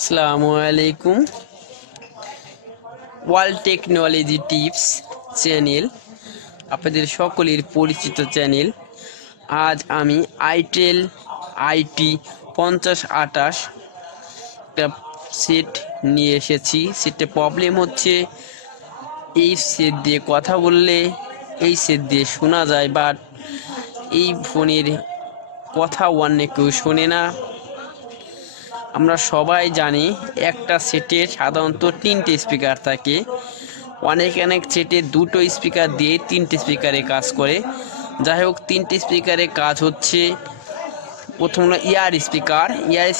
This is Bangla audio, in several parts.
আসসালামু আলাইকুম। ওয়ার্ল্ড টেকনোলজি টিপস চ্যানেল আপনাদের সকলের পরিচিত চ্যানেল। আজ আমি আইটেল আইটি 5028 একটা সেট নিয়ে এসেছি। সেটে প্রবলেম হচ্ছে এই সেট দিয়ে কথা বললে এই সেট দিয়ে শোনা যায়, বাট এই ফোনের কথা অন্য কেউ শোনে না। আমরা সবাই জানি একটা সেটে সাধারণত 3টে স্পিকার থাকে, অনেক সেটে 2টো স্পিকার দিয়ে 3টে স্পিকারে কাজ করে। যাই হোক, 3টে স্পিকারে কাজ হচ্ছে, প্রথম হলো ইয়ার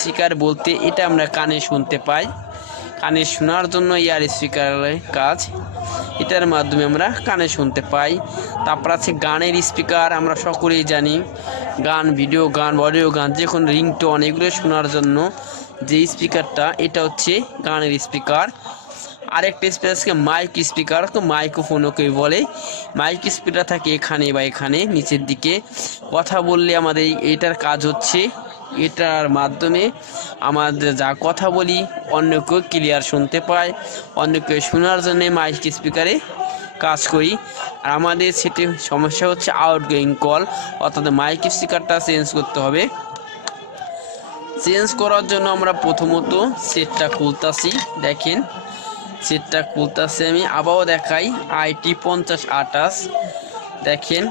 স্পিকার বলতে এটা আমরা কানে শুনতে পাই, কানে শোনার জন্য ইয়ার স্পিকারের কাজ, এটার মাধ্যমে আমরা কানে শুনতে পাই। তারপর আছে গানের স্পিকার, আমরা সকলেই জানি গান, ভিডিও গান, অডিও গান, যে কোনো রিংটোন এগুলো শোনার জন্য যে স্পিকারটা, এটা হচ্ছে গানের স্পিকার। আরেকটা স্পিকার আছে মাইক স্পিকার, তো মাইক্রোফোনকে বলে। মাইক স্পিকার থাকে এখানে বা এখানে নিচের দিকে, কথা বললে আমাদের এটার কাজ হচ্ছে এটার মাধ্যমে আমাদের যা কথা বলি অন্য কেউ ক্লিয়ার শুনতে পায়, অন্য কেউ শোনার জন্য মাইক স্পিকারে কাজ করি। আর আমাদের সেটি সমস্যা হচ্ছে আউটগোয়িং কল, অর্থাৎ মাইক স্পিকারটা চেঞ্জ করতে হবে। চেঞ্জ করার জন্য আমরা প্রথমত সেটটা খুলতাছি, দেখেন সেটটা খুলতাছি, আমি আবারও দেখাই আইটি 5028। দেখেন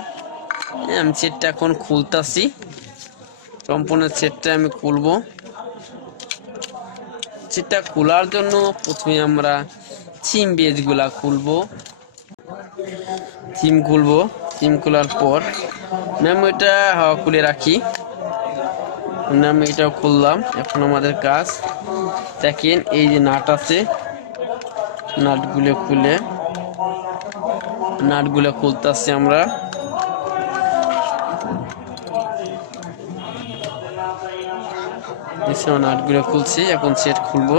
আমি সেটটা এখন খুলতাছি, সম্পূর্ণ সেটটা আমি খুলবো। সেটটা খোলার জন্য প্রথমে আমরা সিম বেজগুলা খুলবো, সিম খোলার পর মেমোরিটা খুলে রাখি, আমি এটাও খুললাম। এখন আমাদের কাজ দেখেন, এই যে নাট আছে, নাটগুলো খুলতেছি আমরা। নাটগুলো খুলছি, এখন সেট খুলবো।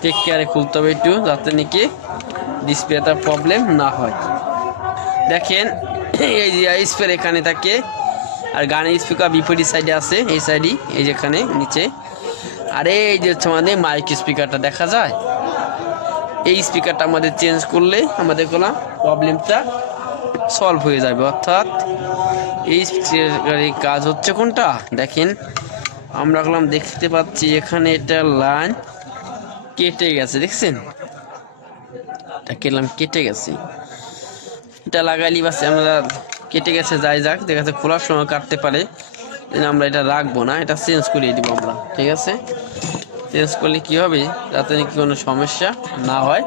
টেক কেয়ারে খুলতে হবে একটু, যাতে নাকি ডিসপ্লেটা প্রবলেম না হয়। দেখেন এই যে স্পিকার এখানে থাকে, আর গানের স্পিকার বিপরীত সাইডে আছে, এই সাইডে, এই যেখানে নিচে। আর এই যে হচ্ছে আমাদের মাইক স্পিকারটা দেখা যায়, এই স্পিকারটা আমাদের চেঞ্জ করলে আমাদের কোনো প্রবলেমটা সলভ হয়ে যাবে। অর্থাৎ এই স্পিকারের কাজ হচ্ছে কোনটা, দেখেন আমরা দেখতে পাচ্ছি এখানে এটা লাইন কেটে গেছে, দেখছেন এটা কেটে গেছে, এটা লাগাইলি বাস আমরা কেটে গেছে, যাই যাক, দেখা যাচ্ছে খোলার সময় কাটতে পারে, আমরা এটা রাখবো না, এটা চেঞ্জ করিয়ে দিব আমরা। ঠিক আছে, চেঞ্জ করলে কি হবে, যাতে নাকি কোনো সমস্যা না হয়,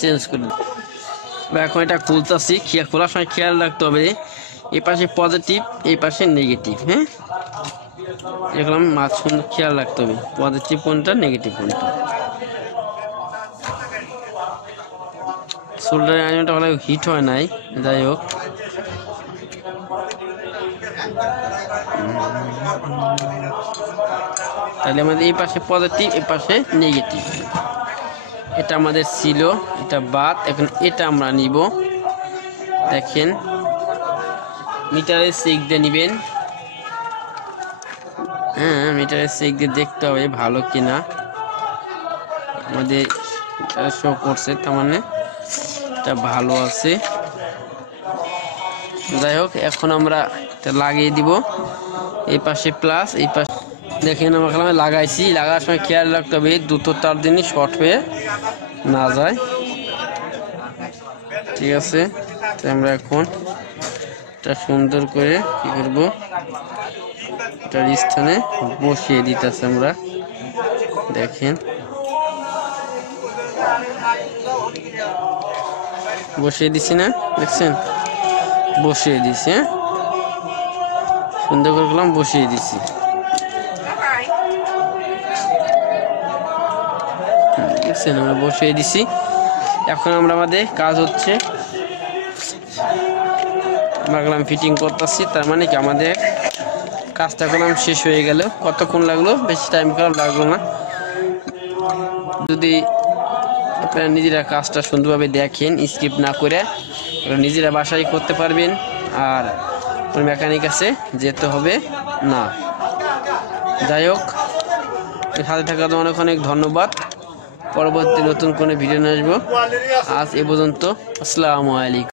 চেঞ্জ করে এখন এটা খুলতেছি। খোলার সময় খেয়াল রাখতে হবে এই পাশে পজিটিভ, এই পাশে নেগেটিভ। হ্যাঁ, এগুলো সুন্দর খেয়াল রাখতে হবে, পজিটিভ কোনটা নেগেটিভ কোনটা। সোল্ডার আয়রনটা ভালো হিট হয় নাই, যাই হোক তাহলে আমাদের এই পাশে পজিটিভ, এই পাশে নেগেটিভ। এটা আমাদের ছিল, এটা বাদ, এখন এটা আমরা নিব। দেখেন মিটারে চেক দিয়ে নিবেন, হ্যাঁ মিটারে চেক দিয়ে দেখতে হবে ভালো কিনা, আমাদের শো করছে, তার মানে এটা ভালো আছে। যাই হোক, এখন আমরা এটা লাগিয়ে দিব, এই পাশে প্লাস, এই পাশে। দেখেন আমরা লাগাইছি, লাগার সময় খেয়াল রাখতে হবে দুটো তার দিনই শর্ট হয়ে না যায়। ঠিক আছে, তো আমরা এখন এটা সুন্দর করে কি করব, এটার স্থানে বসিয়ে দিতেছি আমরা। দেখেন বসিয়ে দিছি না, দেখছেন বসিয়ে দিছি, হ্যাঁ সুন্দর করে বসিয়ে দিছি। দেখছেন আমরা বসিয়ে দিছি। এখন আমাদের কাজ হচ্ছে আমরা ফিটিং করতেছি, তার মানে কি আমাদের কাজটা শেষ হয়ে গেল। কতক্ষণ লাগলো, বেশি টাইম লাগলো না। যদি আপনারা নিজেরা কাজটা সুন্দরভাবে দেখেন, স্কিপ না করে নিজেরা বাসায় করতে পারবেন। আর ওই মেকানিক কাছে যেতে হবে না। যাই হোক, সাথে থাকার জন্য অনেক অনেক ধন্যবাদ। পরবর্তী নতুন কোনো ভিডিও নিয়ে আসবো। আজ এ পর্যন্ত। আসসালামু আলাইকুম।